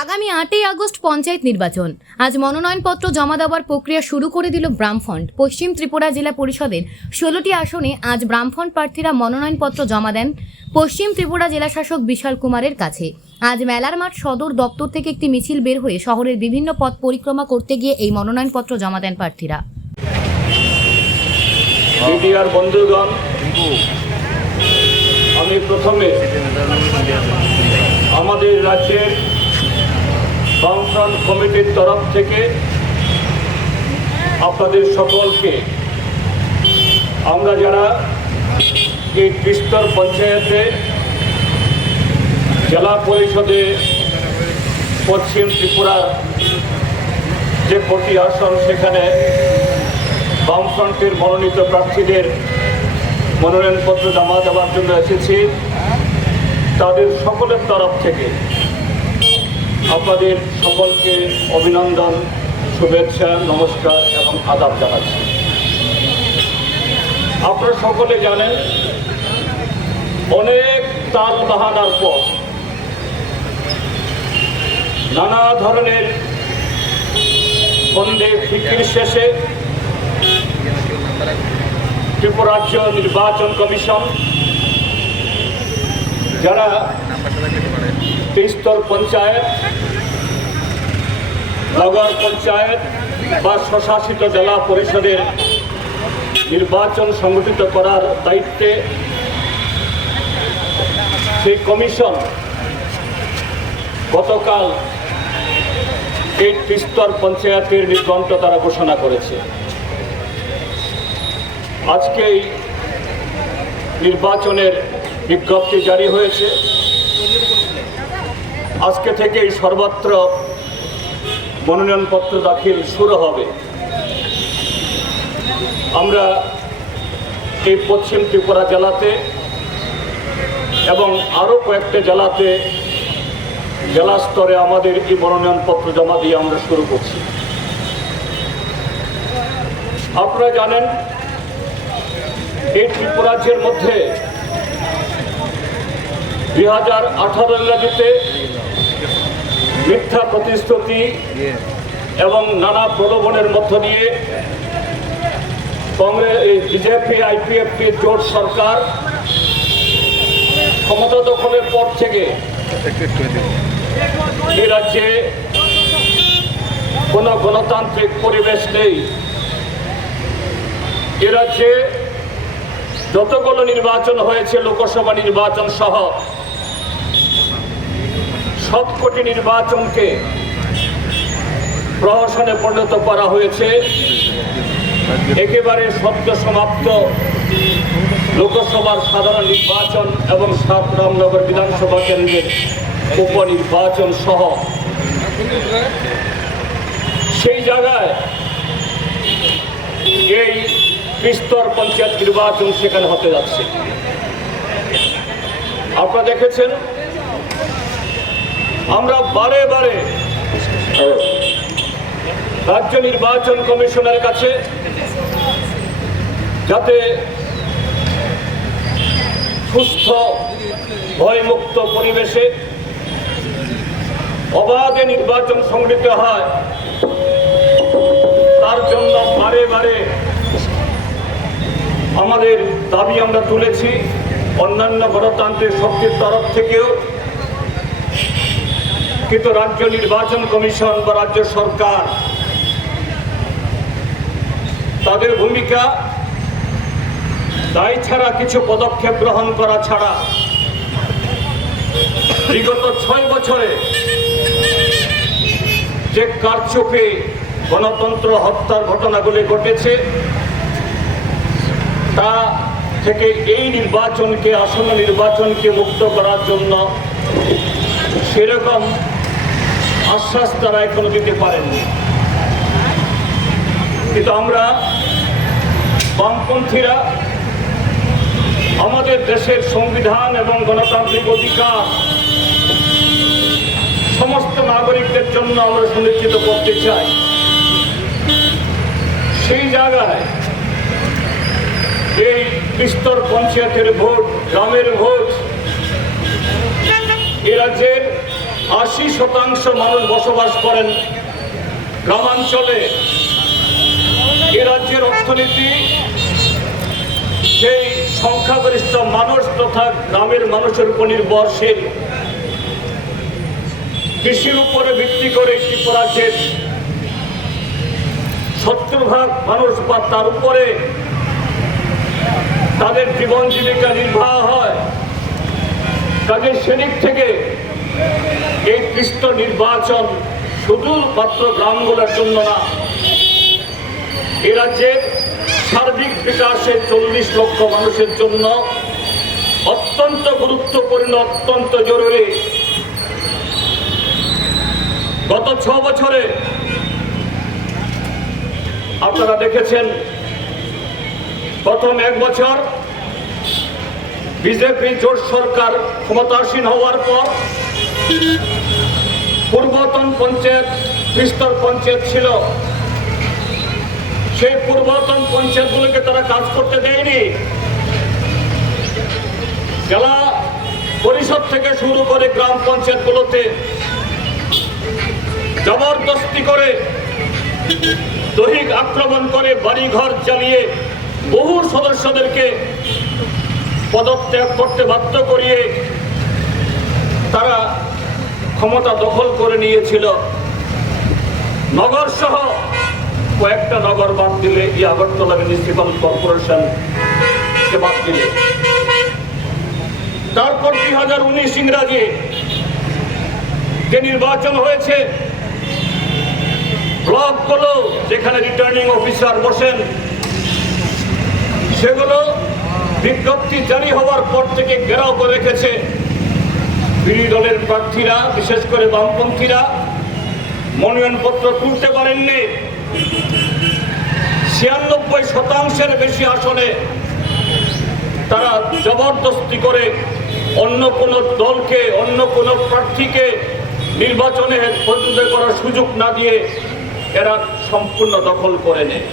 আগামী 8ই আগস্ট পঞ্চায়েত নির্বাচন। আজ মনোনয়নপত্র জমা দেওয়ার প্রক্রিয়া শুরু করে দিল বামফ্রন্ট। পশ্চিম ত্রিপুরা জেলা পরিষদের 16টি আসনে আজ বামফ্রন্ট প্রার্থীরা মনোনয়নপত্র জমা দেন পশ্চিম ত্রিপুরা জেলা শাসক বিশাল কুমারের কাছে। আজ মেলার মাঠ সদর দপ্তর থেকে একটি মিছিল বের হয়ে শহরের বিভিন্ন পথ পরিক্রমা করতে গিয়ে এই মনোনয়নপত্র জমা দেন প্রার্থীরা। বন্ধুগণ, আমি প্রথমে আমাদের রাজ্যের বামফ্রন্ট কমিটির তরফ থেকে আপনাদের সকলকে, আমরা যারা এই ত্রিস্তর পঞ্চায়েতে জেলা পরিষদে পশ্চিম ত্রিপুরার যে 40 আসন, সেখানে বামফ্রন্টের মনোনীত প্রার্থীদের মনোনয়নপত্র জমা দেওয়ার জন্য এসেছি, তাদের সকলের তরফ থেকে আপনাদের সকলকে অভিনন্দন, শুভেচ্ছা, নমস্কার এবং আদাব জানাচ্ছি। আপনারা সকলে জানেন, অনেক তাল বাহানার পর, নানা ধরনের বন্দে ফিকির শেষে ত্রিপুরা রাজ্য নির্বাচন কমিশন, যারা ত্রিস্তর পঞ্চায়েত, নগর পঞ্চায়েত বা স্বশাসিত জেলা পরিষদের নির্বাচন সংগঠিত করার দায়িত্বে, সেই কমিশন গতকাল এই ত্রিস্তর পঞ্চায়েতের নির্ঘণ্ট তারা ঘোষণা করেছে। আজকেই নির্বাচনের বিজ্ঞপ্তি জারি হয়েছে। আজকে থেকেই সর্বত্র মনোনয়নপত্র দাখিল শুরু হবে। আমরা এই পশ্চিম ত্রিপুরা জেলাতে এবং আরও কয়েকটা জেলাতে জেলা স্তরে আমাদের এই মনোনয়নপত্র জমা দিয়ে আমরা শুরু করছি। আপনারা জানেন, এই ত্রিপুরা রাজ্যের মধ্যে 2018 ইংরেজিতে মিথ্যা প্রতিশ্রুতি এবং নানা প্রলোভনের মধ্য দিয়ে কংগ্রেস, বিজেপি, আইপিএফটি জোট সরকার ক্ষমতা দখলের পর থেকে এই রাজ্যে কোনো গণতান্ত্রিক পরিবেশ নেই। এ রাজ্যে যতগুলো নির্বাচন হয়েছে, লোকসভা নির্বাচন সহ সবকটি নির্বাচনকে প্রহসনে পরিণত করা হয়েছে। একেবারে সদ্য সমাপ্ত লোকসভার সাধারণ নির্বাচন এবং রামনগর বিধানসভা কেন্দ্রের উপনির্বাচন সহ সেই জায়গায় এই ত্রিস্তর পঞ্চায়েত নির্বাচন সেখানে হতে যাচ্ছে। আপনারা দেখেছেন, আমরা বারে বারে রাজ্য নির্বাচন কমিশনের কাছে যাতে সুস্থ, ভয়মুক্ত পরিবেশে অবাধে নির্বাচন সংগঠিত হয়, তার জন্য বারে বারে আমাদের দাবি আমরা তুলেছি। অন্যান্য গণতান্ত্রিক শক্তির তরফ থেকেও, কিন্তু রাজ্য নির্বাচন কমিশন বা রাজ্য সরকার তাদের ভূমিকা দায় ছাড়া কিছু পদক্ষেপ গ্রহণ করা ছাড়া বিগত 6 বছরে যে কারচুপি গণতন্ত্র হত্যার ঘটনাগুলি ঘটেছে, তা থেকে এই নির্বাচনকে, আসন্ন নির্বাচনকে মুক্ত করার জন্য সেরকম আশ্বাস তারা এখনো দিতে পারেননি। কিন্তু আমরা বামপন্থীরা আমাদের দেশের সংবিধান এবং গণতান্ত্রিক অধিকার সমস্ত নাগরিকদের জন্য আমরা সুনিশ্চিত করতে চাই। সেই জায়গায় এই ত্রিস্তর পঞ্চায়েতের ভোট, গ্রামের ভোট, এ রাজ্যের 80% মানুষ বসবাস করেন গ্রামাঞ্চলে। এ রাজ্যের অর্থনীতি সেই সংখ্যাগরিষ্ঠ মানুষ তথা গ্রামের মানুষের উপর নির্ভরশীল। কৃষির উপরে ভিত্তি করে ত্রিপুরা রাজ্যের 70% মানুষ বা তার উপরে তাদের জীবন জীবিকা নির্বাহ হয়। কাজের সেদিক থেকে এই কৃষ্ণ নির্বাচন শুধুমাত্র গ্রামগুলোর জন্য না, এ রাজ্যের সার্বিক বিকাশে 40 লক্ষ মানুষের জন্য অত্যন্ত গুরুত্বপূর্ণ, অত্যন্ত জরুরি। গত 6 বছরে আপনারা দেখেছেন, প্রথম 1 বছর বিজেপি জোট সরকার ক্ষমতাসীন হওয়ার পর পূর্বতন পঞ্চায়েত, ত্রিস্তর পঞ্চায়েত ছিল, সেই পূর্বতন পঞ্চায়েতগুলোকে তারা কাজ করতে দেয়নি। জেলা পরিষদ থেকে শুরু করে গ্রাম পঞ্চায়েতগুলোতে জবরদস্তি করে, দৈহিক আক্রমণ করে, বাড়িঘর জ্বালিয়ে বহু সদস্যদেরকে পদত্যাগ করতে বাধ্য করিয়ে তারা ক্ষমতা দখল করে নিয়েছিল। নগর সহ কয়েকটা নগর বাদ দিলে, এই আগরতলা মিউনিসিপাল কর্পোরেশনকে বাদ দিলে, তারপর 2019 ইংরাজি যে নির্বাচন হয়েছে, ব্লকগুলো যেখানে রিটার্নিং অফিসার বসেন, সেগুলো বিজ্ঞপ্তি জারি হওয়ার পর থেকে ঘেরাও করে রেখেছে। বিরোধী দলের প্রার্থীরা, বিশেষ করে বামপন্থীরা মনোনয়নপত্র তুলতে পারেননি। 96% বেশি আসনে তারা জবরদস্তি করে অন্য কোনো দলকে, অন্য কোনো প্রার্থীকে নির্বাচনে প্রতিদ্বন্দ্বিতা করার সুযোগ না দিয়ে এরা সম্পূর্ণ দখল করে নেয়।